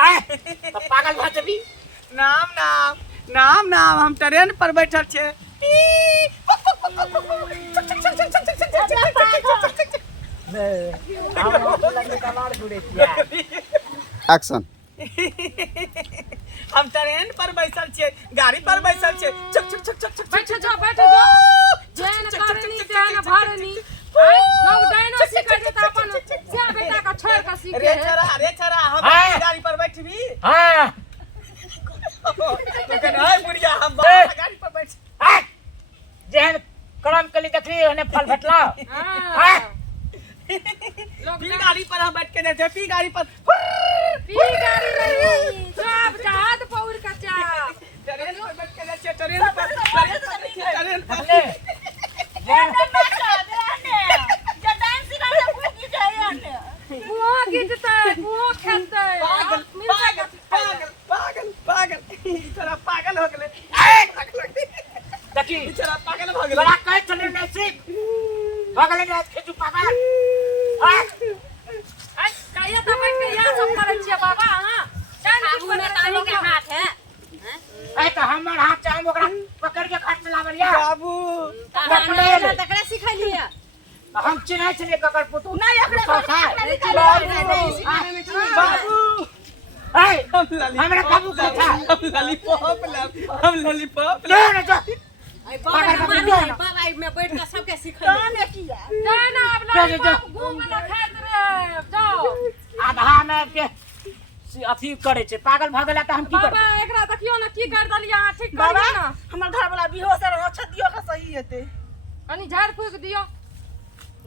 तो पागल भा जबी नाम नाम नाम नाम हम ट्रेन पर बैठल छे एक्शन हम ट्रेन पर बैठल छे गाड़ी पर बैठल छे चक चक चक चक चक बैठ जाओ जैन करनी जैन भरनी लोग डायनो सिखा देता अपन क्या बेटा का छोड़ का सीखे रे छरा हम गाड़ी पर बैठबी हां तो कहना है बुढ़िया हम गाड़ी पर बैठ जहन करम कली देखली ओने फल भेटला हां पी गाड़ी पर हम बैठ के देते पी गाड़ी पर पी गाड़ी नहीं सब जहाज पौर का चा ट्रेन पर बैठ के देते ट्रेन पर कुआं गिरता है कुआं खेलता है पागल इतना पागल हो गले देखी इतना पागल हो गले बड़ा कह चले नहीं सीख पागल ने खेजू पागल हां काया तो बैठ के यहाँ सब करे छिए बाबा हां आगू में तानी के हाथ है ए तो हमर हाथ चाहे ओकरा पकड़ के खट चलावलिया बाबू कहां तकरे सिखलिए हम चिन्ह चले ककर पुतू नहीं एकरे बाबू ए हमरा बाबू का था हम लॉलीपॉप ले ना जा बाबा में बैठ के सबके सिखलिए काने किया जाना अब लॉलीपॉप घूम ना खात रे जाओ आधा में के अथी करे छे पागल भगला त हम की बाबा करब एकरा देखियो ना की कर दलिया ठीक करियो ना हमर घर वाला बेहोश रह छतियो का सही हेते कनी झाड़ फूक दियो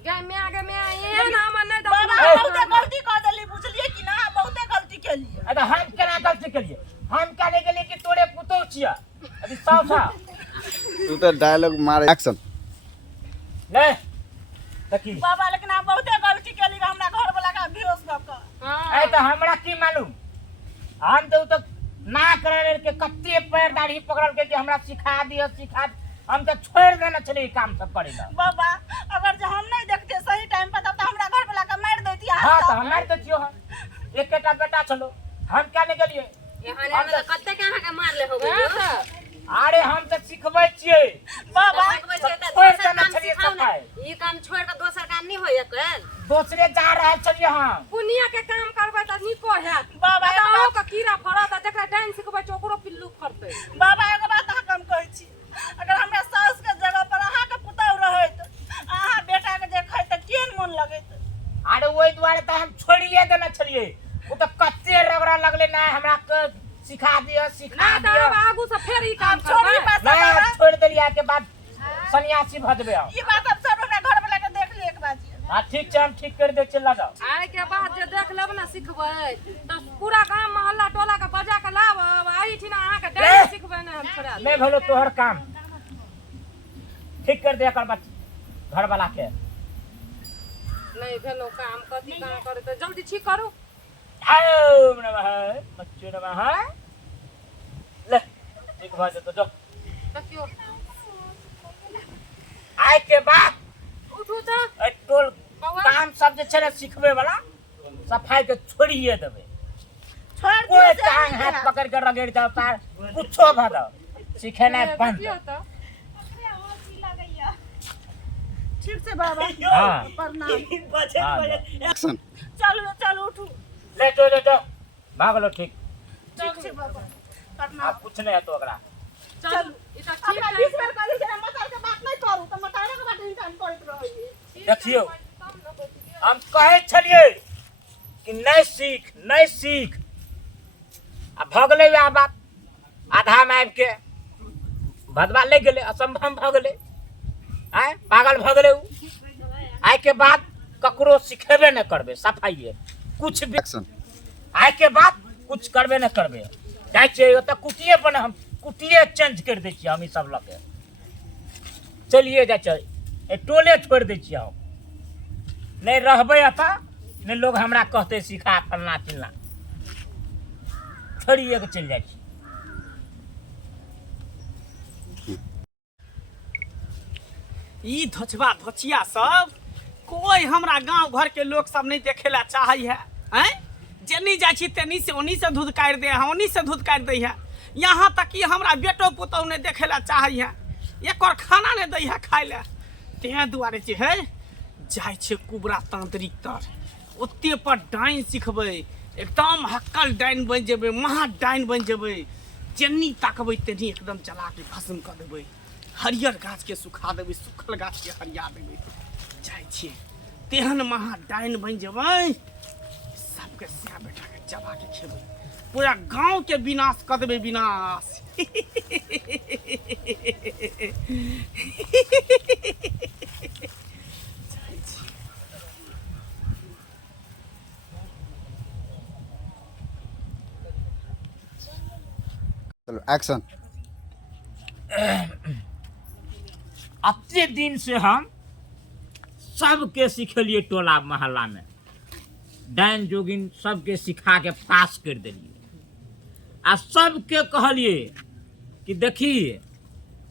गाय में आगे में ये ना मन नहीं बाबा बहुते गलती कर देली बुझलिए कि ना बहुते गलती केली अरे हम केना गलती करिए हम काले गेले कि तोरे पुतो छिया अभी साफ तू तो डायलॉग मार एक्शन ले देखी बाबा लेकिन आप बहुते गलती केली हमरा घर वाला का बेहोश क ए तो हमरा की मालूम हम तो ना करे के कत्ते पैर दाढ़ी पकड़ल के कि हमरा सिखा दियो हम तो छोड़ देना चले काम सब करेला बाबा अगर जो हम नहीं देखते सही टाइम पर तब तो हमरा घर वाला का मार देती हां तो हमार तो जियो हम एकटा बेटा चलो हम क्या ले गेलिए यहाँ में कत्ते कहां के मार ले होगे अरे हम तो सिखबै छियै बाबा छोड़ देना चलिए सफाई ये काम छोड़ के दोसर काम नहीं होय कल दूसरे जा रहे चलिए हम पुनिया के काम करबै त निको हैत बाबा बताओ का कीड़ा फरत जकरा डाइन सिखबै चोकरो पिल्लू फरतै बाबा एगो बात हम कहै छी अगर हमरा सास के जगह पर अहाँ के पुतौ रहत अहाँ बेटा के देखै त केन मन लगैत अरे ओई द्वारे तो हम छोड़िए देना चलिए वो तो कत्ते रगड़ा लगले ना हमरा के सिखा दियो आगू से फिर ई काम छोड़ी करबै ना छोड़ देलिया के बाद सन्यासी भजबे हम ई बात अब सब हमरा घर वाला के देख ली एक बार हां ठीक छै हम ठीक कर दे चल जाओ आइ के बाद जे देख लेब ना सिखबै त पूरा गांव मोहल्ला टोला के बजा के लाब आइ ठिना अहाँ के डाइन सिखबै ना हम छोड़ा नहीं भेलो तोहर काम ठीक कर दे एकर बाद घर वाला के नहीं भेलो काम कथि काम करे त जल्दी ठीक करू ओम नमः बच्चो नमः ले ठीक बात तो जो देखियो आइ के बाद उठू त ए टोल काम सब जे छै ना सिखबे वाला सफाई के छोड़िए देबे छोड़ कोई टांग हाथ पकड़ के रगड़ जाओ तार कुछो भ दो सीखे ना बंद देखियो त ठीक से बाबा हां प्रणाम एक्शन चलो उठू ले तो भाग लो ठीक ठीक से बाबा प्रणाम अब कुछ नहीं है तो अगला चल ई त ठीक हमरा बीच में करी जरा मतार के बात नहीं करू त मतारे के बात इंसान करत रही देखियो हम कहे छलिए कि नहीं सीख आ भगले आ बात आधा में आबि के भदवा ले गेले असंभव भगले आय पागल भगले आय के बाद ककरो सिखेबे न करबे सफाई कुछ भी एक्शन आय के बाद कुछ करबे न करबे जाय छै ओत कुटिए पर हम कुटिए चेंज कर दै छी हम ई सब लके चलिए जा ए टोले छोड़ दै छी हम नहीं रहबे अता नहीं लोग हमरा कहते सिखा फलना चिलना छोड़िए के चल जाय छी ई धोचबा धोचिया सब कोई हमरा गांव घर के लोग सब नहीं देखेला चाहै है हैं जेनी जाइ छी तेनी से ओनी से दूध काटि दे है, ओनी से दूध काटि दै है। यहाँ तक कि हमरा बेटो पुतहु नहीं देखे ला चाहे है, एक और खाना नहीं दै है खाए ला। तें दुआरे जे है जाइ छै कुबरा तांत्रिक तर, ओते पर डाइन सिखबै, एकदम हक्कल डाइन बन जेबै, महा डाइन बन जेबै। जेनी ताकबै तेनी एकदम जला के भस्म कर देबै, हरियर गाछ के सुखा देबै, सुखल गाछ के हरिया देबै। जाइ छियै तेहन महा डाइन बन जेबै, सबके सिया बेटा के चबा के खेबै, पूरा गांव के विनाश कर देबै, विनाश। चलो एक्शन। अते दिन से हम सबके सिखेलिए, टोला मोहल्ला में डाइन जोगिन सबके सिखा के पास कर दिलिए। आ सबके कहलिए कि देखिए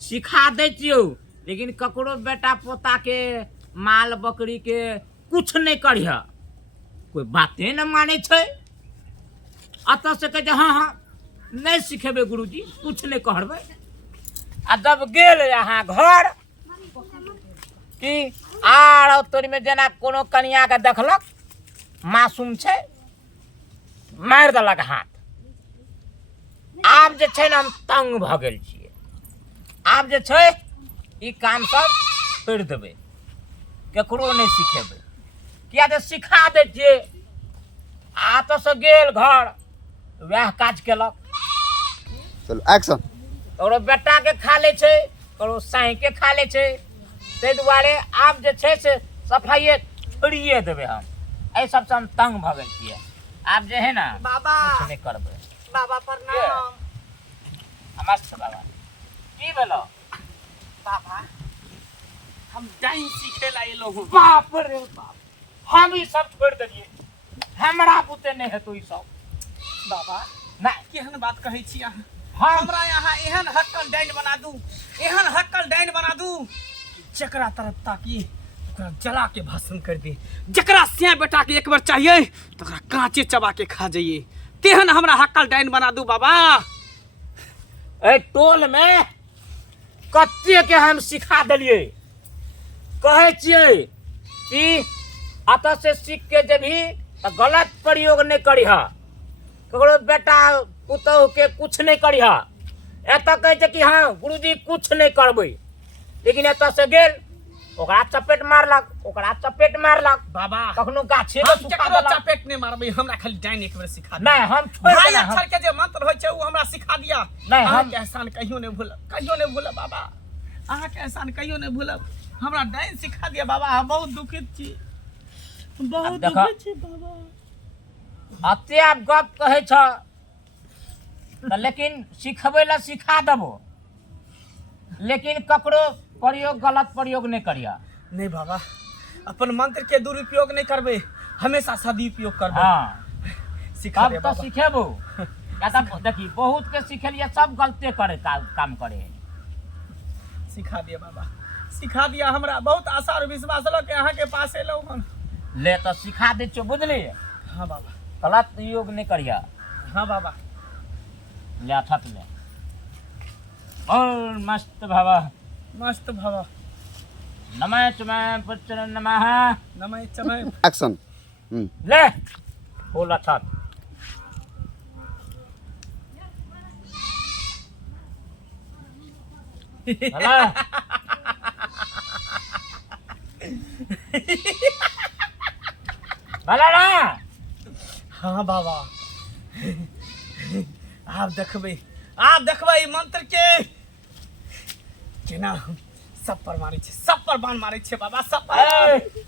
सिखा दै छियौ, लेकिन ककरो बेटा पोता के माल बकरी के कुछ नहीं करिह। कोई बाते न माने छै। अतः से कहे हाँ हाँ नहीं सिखेबे गुरुजी, कुछ नहीं कहबै। आ जब गेल यहाँ घर कि आर तोरी में जेना कोनो कनिया के देखलक मासूम छै, मारि देलक हाथ। आब जे छै ने हम तंग भ गेल छियै, आब जे छै ई काम सब छोड़ि देबै, केकरो नहीं सिखेबै। किया तऽ सिखा दै छियै। आ तो से गेल घर वएह काज केलक। चलो एक्शन। ककरो बेटा के खा ले छै, ककरो साई के खा ले छै। ताहि दुआरे आब जे छै से सफाइए छोड़िए देबै हम। एहि सबसे हम तंग भ गेल छियै। आब जे है ना बाबा कुछ नहीं करबै। बाबा प्रणाम। नमस्ते बाबा। की भेलो बाबा हम डाइन सीखे ला एलो हूँ। बाप रे बाप, हम ई सब छोड़ दिलिए, हमरा बुते नहीं हेतौ ई सब। बाबा नहीं केहन बात कहै छी अहाँ। हम हमरा यहाँ एहन हक्कल डाइन बना दू, एहन हक्कल डाइन बना दू कि जकरा तरफ ताकी ओकरा जला के भस्म कर दे। जकरा सिया बेटा के एक बार चाहिए तो ओकरा कांचे चबा के खा जाइए। तेहन हमरा हक्कल डाइन बना दू बाबा। ए टोल में कत्ते के हम सिखा दिलिए। कहे छियै कि अतः से सीख के जेबही तो गलत प्रयोग नहीं करिह, ककरो बेटा पुतहु के कुछ नहीं करिह। एतऽ कहै छै कि हाँ गुरुजी कुछ नहीं करबै, लेकिन एतऽ से गेल ओकरा चपेट मारलक, ओकरा चपेट मारलक, बाबा कखनो गाछे में हम सुखा केकरो देलक। चपेट नहीं मारबै, हमरा खाली डाइन एक बेर सिखा दे। नहीं हम छोड़ भाई देना, हम अक्षर के जे मंत्र होय छै वो हमरा सिखा दिया। नहीं, हम- अहाँ के एहसान कहियो नहीं भूलब, कहियो नहीं भूलब बाबा। अहाँ के एहसान कहियो नहीं भूलब। हमरा डाइन सिखा दिया बाबा, हम बहुत दुखित छी, बहुत देखा। दुखित छी बाबा। अते आप गप कहै छ त लेकिन सिखबै ला सिखा देबो, लेकिन ककरो प्रयोग गलत प्रयोग नहीं करिया। नहीं बाबा, अपन मंत्र के दुरुपयोग नहीं करबे, हमेशा सदुपयोग करबे। हाँ सिखा दे तब तो बाबा। सिखेबो। या तब देखी बहुत के सिखेलिए सब गलते करे काम करे। सिखा दिया बाबा, सिखा दिया। हमरा बहुत आशा और विश्वास ल के अहाँ के पास एलो हम। ले तो सिखा दे छो, बुझली। हाँ बाबा, गलत योग नहीं करिया। हाँ बाबा। ले अथत ले और मस्त बाबा। मस्त बाबा। नमः चमः पुत्र नमः। नमः चमः। एक्शन। ले बोल अथत। भला भला ना। हाँ बाबा, आप देखबै ई मंत्र के केना सब पर मारै छै, सब पर बाण मारै छै बाबा, सब पर। ए,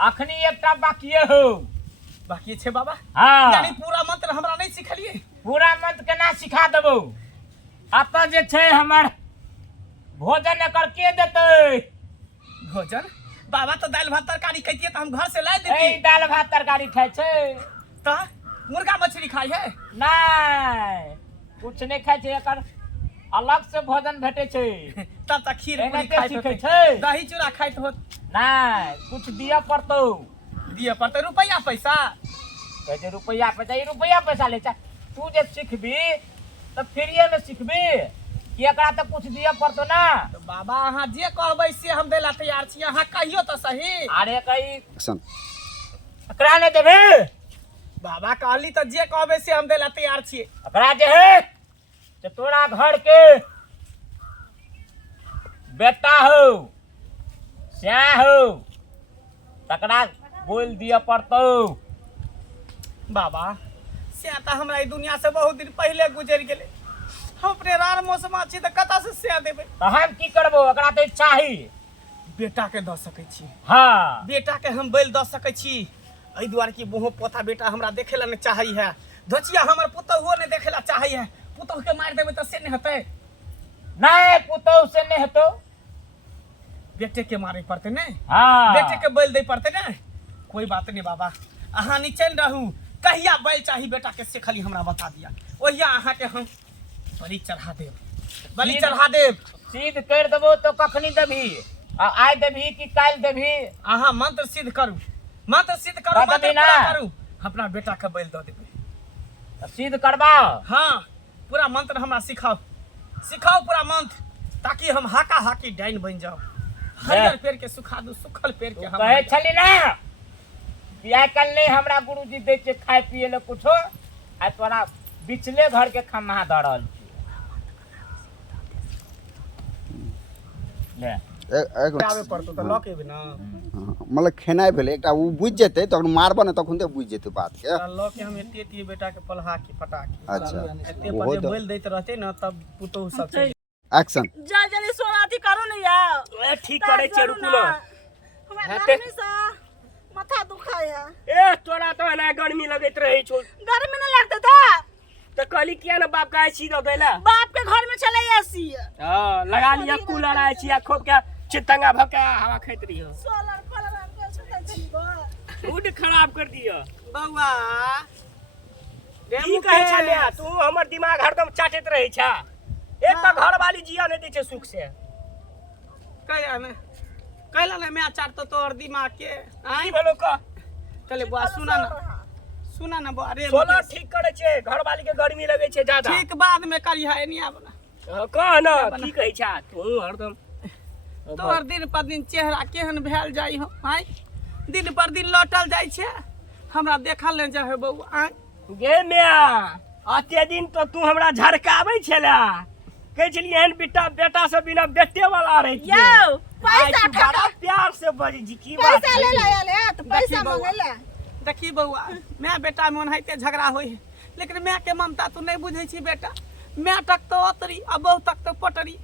अखनी एकटा बाकिए हो। बाकी छै बाबा। हाँ यानी पूरा मंत्र हमरा नहीं सिखलिए। पूरा मंत्र केना सिखा देबो। अतः जे छै हमर भोजन एकर के देतै। भोजन बाबा तो दाल भात तरकारी खैतिए तो हम घर से ला ए देती। दाल भात तरकारी खाइ छै तो मुर्गा मछली खाई है। नहीं, कुछ नहीं खाइ छै, एकर अलग से भोजन भेटे छै। तब तक खीर एना पूरी के खाइत सीखै होतै, छै। दही चूड़ा खाइत होत। नहीं, कुछ दिया पड़तौ। दिए पड़तै रुपया पैसा। कहते रुपया पैसा ई रुपया पैसा ले चा तू जे सीखबी तो फ्रीए में सीखबी कि एकरा तो कुछ दिए पड़तो ना। तो बाबा अहाँ जे कहबै से हम देला तैयार छी, अहाँ कहियो तो सही। अरे कई एक्शन। एकरा ने देबे बाबा कहली तो जे कहबै से हम देला तैयार छी। एकरा जे है तो तोरा घर के बेटा हो स्या हो तकरा बोल दिए पड़तो। बाबा से तो हमरा ई दुनिया से बहुत दिन पहले गुजर गेले, हम अपने रार मौसम छी तो कता से से देबै। तो हम की करबो एकरा तो चाही बेटा के द सकै छी। हाँ बेटा के हम बैल द सकै छी, एहि दुआरे कि मुँह पोता बेटा हमरा देखेला नहीं चाही है। धोचिया हमर पुतहुओ नहीं देखेला चाही है। पुतहु के मार देबै तो से नहीं हेतै। नहीं पुतौ से नहीं हेतो। बेटे के मारे पड़ते नहीं, हाँ बेटे के बैल दे पड़ते नहीं। कोई बात नहीं बाबा, अहाँ नीचल रहू, कहिया बैल चाही बेटा के से खाली हमरा बता दिया, ओहिया अहाँ के हम बलि चढ़ा देब, बलि चढ़ा देब। सिद्ध कर देबो तो कखनी देबी आइ देबी कि काल देबी। अहाँ मंत्र सिद्ध करू, मंत्र सिद्ध करू, कर मंत्र देबी ना? पूरा करू, अपना बेटा के बैल दऽ देबै। तो सिद्ध करबाओ। हाँ पूरा मंत्र हमरा सिखाओ, सिखाओ पूरा मंत्र, ताकि हम हाका हाकी डाइन बन जाओ। हरियर पेड़ के सुखा दू, सुखल पेड़ के हम कहे छली ना बियाह कल नहीं हमरा गुरुजी दे छै खाए पिए ले कुछो, आ तोरा बिचले घर के खम्हा द रहल छी। ले आबे पड़तो तो लऽ के एबै ना, मतलब खेनाइ भेलै एकटा उ बुझि जेतै तखन मारबऽ ने तखन तऽ बुझि जेतै बात के। लऽ के हम एते बेटा के पलहा के फटा के अच्छा एते ओहो पर तो बोल दैत रहते ना तब पुतहु सब चलि। एक्शन। जल्दी सोना अथी करू ने यार। ठीक करे छै रुकू ना। हमरा गर्मी से माथा दुखाया। ए तोरा तो ना गर्मी लगैत रहै छौ। गर्मी नहीं लगता था तो कहली किया ना बाप का एसी दऽ देला। बाप के घर में चले एसी। हां लगा लिया कूलर एसी आ खूब के चितंगा भका हवा खैत रहियो। सोलर कलर हमको सुनता छी बा। मूड खराब कर दियो। बौआ की कहै छले तू हमर दिमाग हरदम चाटैत रहै छा। एक तो घर वाली जिया नहीं दै छै सुख से। कहला ने मैं चाट तो तोर दिमाग के की भेलो का चले बुआ सुना ना बुआ रे सोलर ठीक करे छै, घर वाली के गर्मी लगे छै ज्यादा। ठीक बाद में करिया एनी आबना। कह ना की कहै छा तू हरदम। तोर दिन पर दिन चेहरा केहन भेल जाई हो आय, दिन पर दिन लौटल जाई छै, हमरा देखल नहीं जाय बौआ आय। गे मिया अते दिन तो तू हमरा झरकाबै छला, कहै छली एहन बेटा से बिना बेटे वाला रहे छी। यो पैसा बड़ा प्यार से बजी जी की बात पैसा ले ले तो पैसा मांगे ले। देखी बौआ मैं बेटा में ओनाहिते झगड़ा होई है, लेकिन मैं के ममता तू नहीं बुझे छी बेटा। मैं तक तो अतरी अब बहु तक तो पटरी।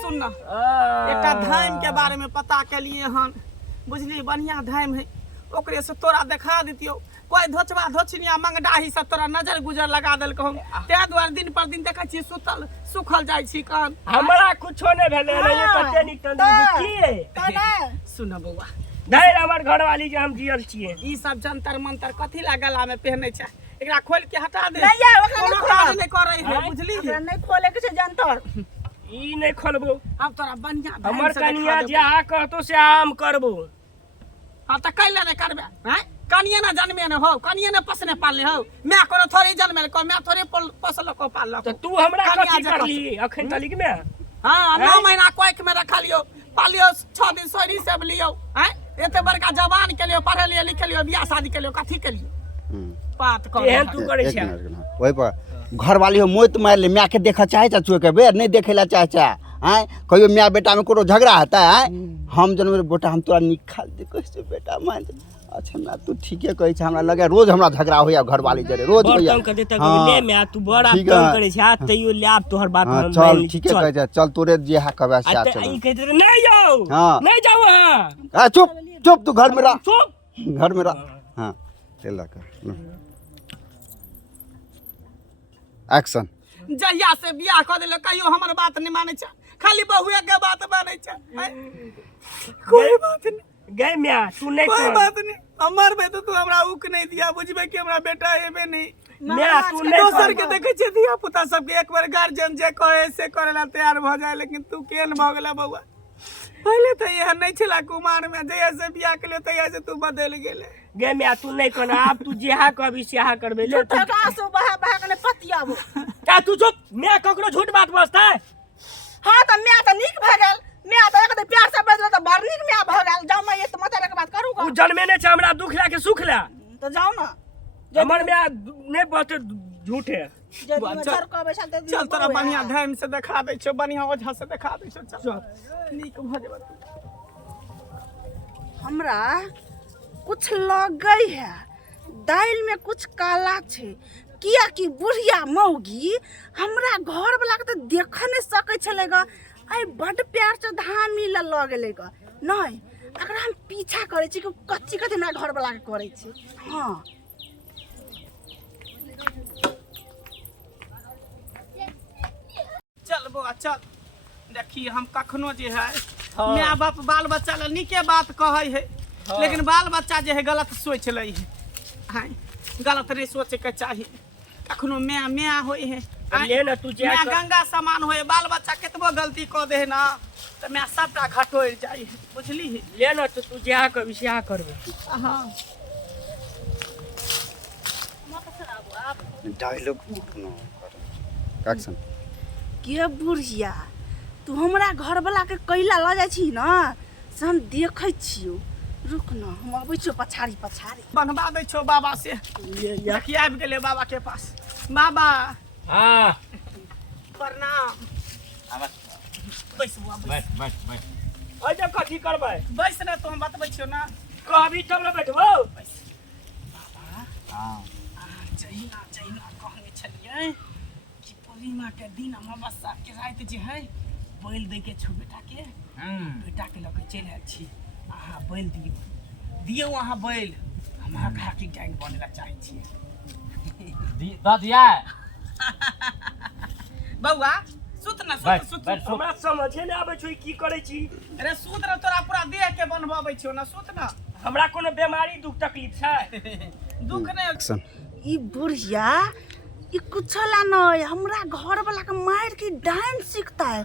सुन ना एकटा धाम के बारे में पता कलिए हन, बुझली बढ़िया धाम है, ओकरे से तोरा देखा देतियो। कोई धोचबा धोचनिया मंगडाही सब तोरा नजर गुजर लगा देलक हम, ते द्वार दिन पर दिन देखै छी सुतल सुखल जाय छी कान। हमरा कुछो नहीं भेले ना, ये कते नी तंदुरुस्ती की है। तना सुन बौआ धैर हमर घर वाली के हम जियल छिए। ई सब जंतर मंतर कथी ला गला में पहनै छै, एकरा खोल के हटा दे। नहीं यार ओकरा कोनो काज नहीं करे है बुझली। ओकरा नहीं खोले के छै जंतर। ई नहीं खोलबो, अब तोरा बढ़िया हमर कनिया जहाँ कहतो से हम करबो। हां त कैला नहीं करबे हैं, कनिया ना जन्मे न हो, कनिया ने पसने पालले हो, मैं कोनो थोड़ी जन्मे को, मैं थोड़ी पसल को पालल तो तू हमरा कनिया कथी जे करली अखन तलिक में। हां 9 महीना कोइक में रखलियो, पालियो 6 दिन सोरी से लियो हैं, एते बड़का जवान के लियो, पढ़े लियो लिखे लियो, बियाह शादी के लियो, कथी के लियो बात कर। एहन तू करे एक छै। मिनट ओहि पर घर वाली हो मोइत मार ले, मैं के देखा चाहे चाचू के बेर नहीं देखे ला चाहे हैं, कहियो मैं बेटा में कोनो झगड़ा होता है। हम जन बेटा हम तोरा निकाल दे कैसे बेटा मान। अच्छा मैं तू ठीके कहै छै, हमरा लगे रोज हमरा झगड़ा होया घर वाली जरे रोज होया। तंग कर देता ले मैं तू बड़ा तंग करे छै, तइयो लाभ तोहर बात हम चल ठीके कहै छै, चल तोरे जे हा कहबे से अच्छा चल। ई कहते रहे नहीं जाओ हाँ। नहीं जाओ। हां आ चुप चुप तू घर में रह, चुप घर में रह। हां चल कर एक्शन। जहिया से बियाह कर देले कहियो हमर बात नहीं माने छै, खाली बहुए के बात माने छै। कोई बात नहीं गए मिया तू नहीं कोई कर बात नहीं, हमर में तो तू हमरा उक नहीं दिया, बुझबे कि हमरा बेटा हेबे नहीं। मिया तू नहीं दोसर के कर। देखे छै दिया पुता सबके एक बार गार्जियन जे कहे से करे ला तैयार भ जाए, लेकिन तू केन भ गेला बउआ। पहले तो यह नहीं चला कुमार में जैसे बियाह के लिए तैयार से तू बदल गेले गे मैं तू नहीं करना अब तू जेहा कभी सेहा करबे ले झूठा का आंसू बहा बहा के पतियाबो क्या तू जो मैं ककरो झूठ बात बसता है हां त मैं त निक भ गेल मैं त एक प्यार से बजलो त भर निक मैं भ गेल जाऊ मैं ये त मत के बात करूगा तू जन्मे ने छ हमरा दुख ला के सुख ला तो जाओ ना हमर में नहीं बते झूठे जब मजर को बैठल त चल तोरा बढ़िया ढंग से दिखा दे छो बढ़िया ओझा से दिखा दे छो चल नीक भ जेबा हमरा कुछ लग गई है दाल में कुछ काला छे किया कि बुढ़िया मौगी हमरा घर वाला के त देख नहीं सकै छलेगा आई बड़ प्यार से धामी ल गेलेगा नहीं अगर हम पीछा करे छी कि कच्ची कथि हमरा घर वाला के करे छी हां चल बुआ चल देखी हम कखनो जे है माय बाप बाल बच्चा ले नीके बात कहै है लेकिन बाल बच्चा जे है गलत सोच लै है हां गलत नहीं सोचे के चाहिए कखनो मैं होय है ले ना तू जे मैं गंगा समान होय बाल बच्चा केतबो गलती क दे ना त मैं सबटा घटोर जाई बुझली ले ना तू जेहा कभी सेहा करबे हां डायलॉग एक्शन के बुढ़िया तू हमरा घर वाला के कैला ल जाय छी ना से हम देखै छियो रुक ना हम आबै छियो पछाड़ी पछाड़ी बनवा दे छो बाबा से देखी आबि गेले बाबा के पास बाबा हां प्रणाम बैस बुआ बैस बैठ अरे कथी करबै बैस ना तो हम बतबै छियो ना कहबी तब ना बैठबो बैस बाबा हां जहिना कहने छलिए कि पूर्णिमा के दिन अमावस्या के रात जे है बैल दे के छो बेटा के बेटा के लके चल आयल छी अहाँ बैल दियौ अहाँ बैल हम अहाँ घाटी गैंग बनेला चाहै छी ददिया बौआ सुत ना सुत हमरा समझे नहीं आबै छै की करै छी अरे सुत रे तोरा पूरा देह के बनवाबै छियो ना सुत ना हमरा कोनो बीमारी दुख तकलीफ छै दुख नहीं एक्शन ई बुढ़िया ई कुछ ला नहीं हमरा घर वाला के मार के डांस सीखता है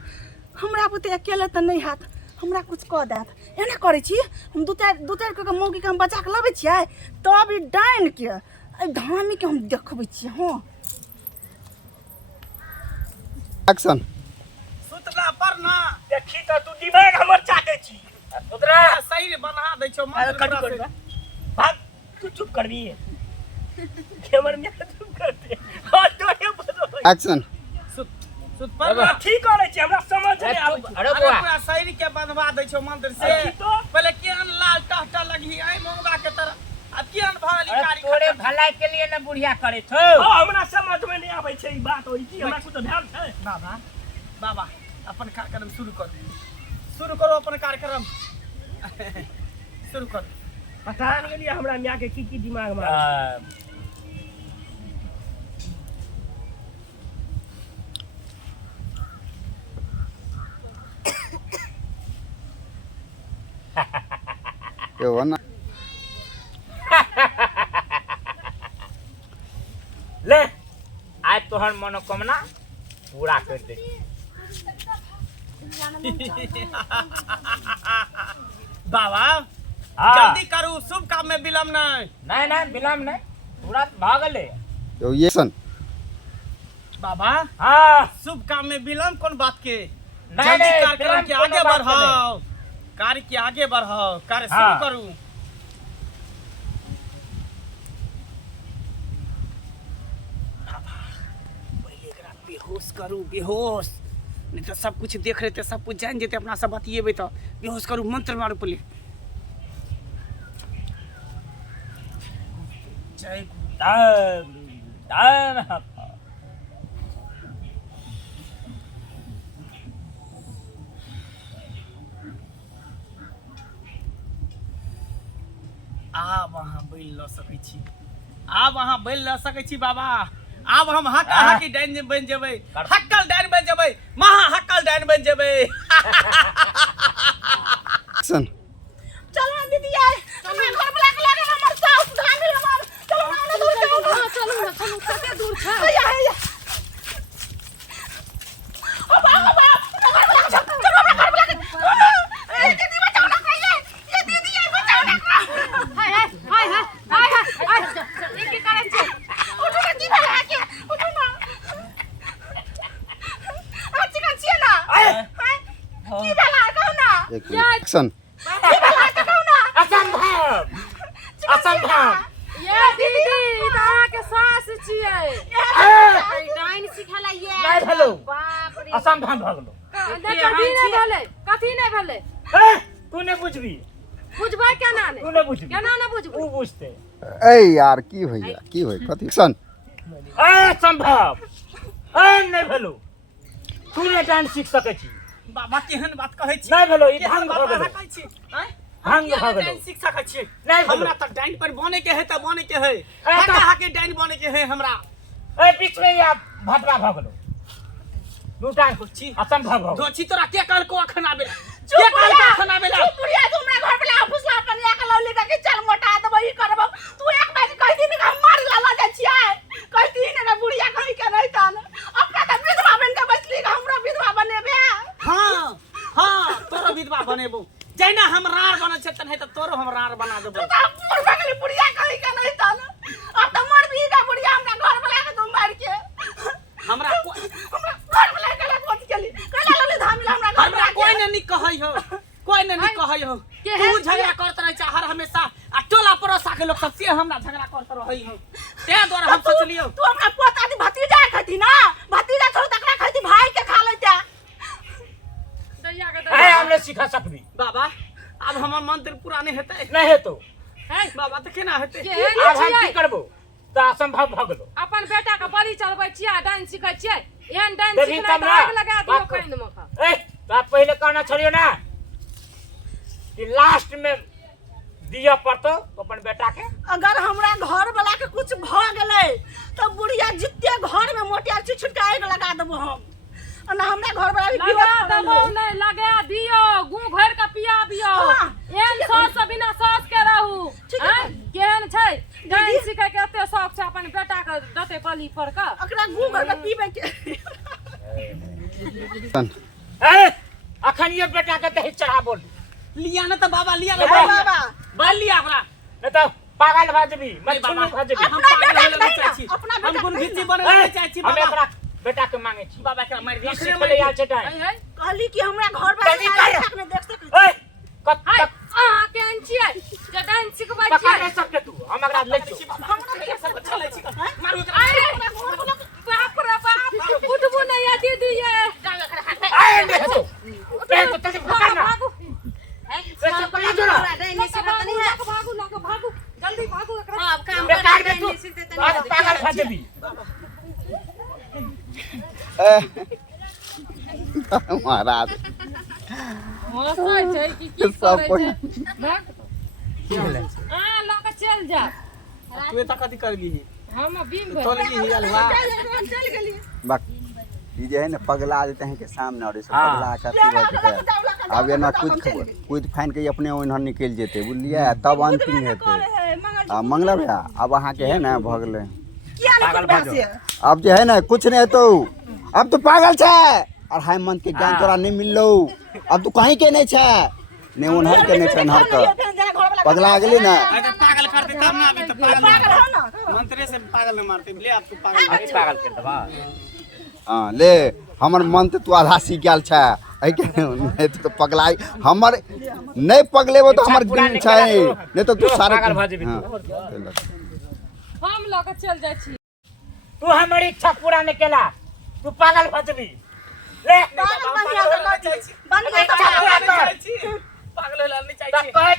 हमरा बुते अकेले त नहीं हाथ हमरा कुछ कह देत एना करे छी हम दू चार के मौगी के हम बचा के लबे छियै तब ई डाइन के ए धामी के हम देखबै छी हां एक्शन सुतला पर ना देखी त तू दिमाग हमर चाटे छी उतरा सही बना दै छो अरे कट कर भाग तू चुप करबी हमर में चुप करते हां तोरे बदल एक्शन सुत पर ना ठीक करे छी हमरा समझ नहीं आबै अरे पूरा सही के बनवा दै छो मंदिर से पहले केहन लाल टहटा लगी आई मोंगा के तरह आ केहन भली कारी तोरे भलाई के लिए ना बुढ़िया करे छो हां हमरा समझ में नहीं आबै छै ई बात होई छी हमरा कुछ ध्यान छै बाबा अपन कार्यक्रम शुरू करो अपन कार्यक्रम शुरू कर पता नहीं गेलिए हमरा मियां के की दिमाग में यो वना ले आज तोहर मनोकामना पूरा कर दे बाबा हाँ। जल्दी करू शुभ काम में विलम्ब नहीं नहीं विलम्ब नहीं पूरा भागले यो ये एक्शन बाबा हाँ शुभ काम में विलम्ब कौन बात के नहीं, जल्दी नहीं, कार्यक्रम के विलम्ब आगे कोनो बात बढ़ाओ कार्य के आगे बढ़ाओ कार्य शुरू हाँ। करू पहले एकरा बेहोश करू बेहोश नहीं तो सब कुछ देख रहे थे सब कुछ जान जेते अपना सब बतिएबे तो बेहोश करू मंत्र मारू पहले जय आब अहाँ बैल ल सकै छी आब अहाँ बैल ल सकै छी बाबा आब हम हक्का हक्की डाइन बन जेबै हक्कल डाइन बन जेबै महा हक्कल डाइन बन जेबै एक्शन चलो दीदी आए हमरा घर वाला के लगे हमर सास धामी हमर चलो ना चलू कते दूर छै हैया ओ बाबा चलो हमरा घर वाला के एक मिनट एक्शन असंभव असंभव ये दीदी इधर के सास छिए डाइन सिखाला ये नहीं भेलो बाप रे असंभव भगलो कथी नहीं भेले तू ने बुझबी बुझबै केना तू ने ने बुझबी केना न बुझबै तू बुझते ए यार की भैया की होय कथी एक्शन असंभव नहीं भेलो तू ने डांस सीख सकै छी बाबा केहन बात कहै छी नहीं भेलो ई केहन ढंग बात भगलो कहै छी हैं ढंग हम भगलो डाइन सीख सकै छी नहीं भेलो हमरा त डाइन पर बने के है त बने के है तो- कहाँ के डाइन बने के है हमरा बीच में या भटवा भगलो दूटा छी असंभव भगलो दोची तोरा के कहल को अखन आबेला के कहल को अखन आबेला बुढ़िया तू हमरा घर पे ला फुसला अपन एक लौली का के चल मोटा देबो ई करबो तू एक बार कह दी ना मार ला जा छियै कह दी ना बुढ़िया कहि के नहीं तान अपना त विधवा बन के बचली हमरा विधवा बनेबे हां हां तोरो विधवा बनेबो जैना हम रार बने छै तने त तोरो हम रार बना देबो तू त मोर बगली बुढ़िया कहि के नहीं तान अब त मर भी का बुढ़िया हमरा घर वाला के तू मार के हमरा घर वाला के लग मत केली कला लले धामिला हमरा घर हमरा कोई ने नहीं कहै हो कोई ने नहीं कहै हो तू झगड़ा करत रह छ हर हमेशा आ टोला पड़ोसा के लोग सब से हमरा झगड़ा करत रहै हो ते द्वारा हम सोचलियो तू हमरा पोता दी भतीजा खती ना भतीजा छोड़ तकरा खती भाई के खा लेता दैया के है हमने सिखा सकबी बाबा अब हमर मंत्र पूरा नहीं हेतै नहीं है तो हैं बाबा त केना हेतै अब हम की करबो तो असंभव भगलो अपन बेटा के बड़ी चलबै छियै डांस सिखै छियै एहन डांस देवी सिखनाइ तमरा, आग लगा दियो बाप रे। कान में तो आप पहले कहना छोड़ियो ना कि लास्ट में दिया पड़तो अपन बेटा के अगर हमरा घर वाला के कुछ भ गेलै तो बुढ़िया जित्ते घर में मोटिया छुटका आग लगा देबो हम आ ना हमरा घर वाला भी लगा देबो नहीं लगा दियो गू घर के पिया दियो हाँ, एहन सास से बिना सास के रहू ठीक है। हैं केहन छै डांस सिखै के एते शौक छै अपन बेटा के दते कली पर का अकरा गू घर में पीबे के अखन ये बेटा के दही चढ़ा बोल लिया न त बाबा लिया ए न बाबा बाल लिया हमरा नहीं तो पागल भजबी नहीं मच्छुनी बाबा भजबी हम अपना पागल बेटा होले नहीं चाहै ना, छी अपना हम बेटा गुण नहीं घिची ना। बने नहीं चाहै छी हम बाबा एकरा बेटा के मांगे छी बाबा के मार ई दिया सीख ले यार चटाई है है कहली कि हमरा घर वाला जल्दी कर। के में देख सकै ए कत हाय तक अहाँ केहन छियै जे डांस सिखबै पकड़ छियै नहीं सकते तू हम एकरा ले जो हमरा के सब चलै छी मारू एकरा अरे बाप रे बाप उठबो नहीं है दीदी ये आए नहीं तो पे तो तुझे पकड़ना भागू वैसे पकड़ जो ना भागू ना भागू जल्दी भागू एकरा अब काम बेकार में तू आज पागल भजबी महाराज हंसै छै कि की सब करै छै भाग लऽ के चल जा तू एता कथि करबी हम बिन तोल भेल ली हलवा चल गेली बक ये जो है ना पगला देते हैं के सामने और सब पगला कर अब ये ना कूद फाइन के अपने ओनहर निकल जेते बुझलिए तब अंतिम हेते मंगला भैया अब अहाँ के है ना भगले किया पागल नहीं भजो। से अब जो है ना कुछ नहीं तो अब तो पागल छे अढ़ाई मंथ के ज्ञान तोरा नहीं मिललो अब तू कहीं के नहीं छे ने ओनहर के नहीं पेनहर के पगला गेली ना अरे पागल कर दे तब ना अभी तो पागल पागल हो ना मंत्रे से पागल न मारते ले अब तू पागल अरे पागल के दबा हाँ ले हमर मन तो तू आधा सीख गेल छे ऐ के नहीं तो पगलाई हमर नहीं पगलेबो तो हमर दिन छे नहीं तो तू सारे पागल भजबी हाँ। हम लऽ के चल जाइ छी तू हमारी इच्छा पूरा नहीं केला तू पागल भजबी ले पागल बन गया तो बन गया तो पागल होला नहीं चाहिए तब कहे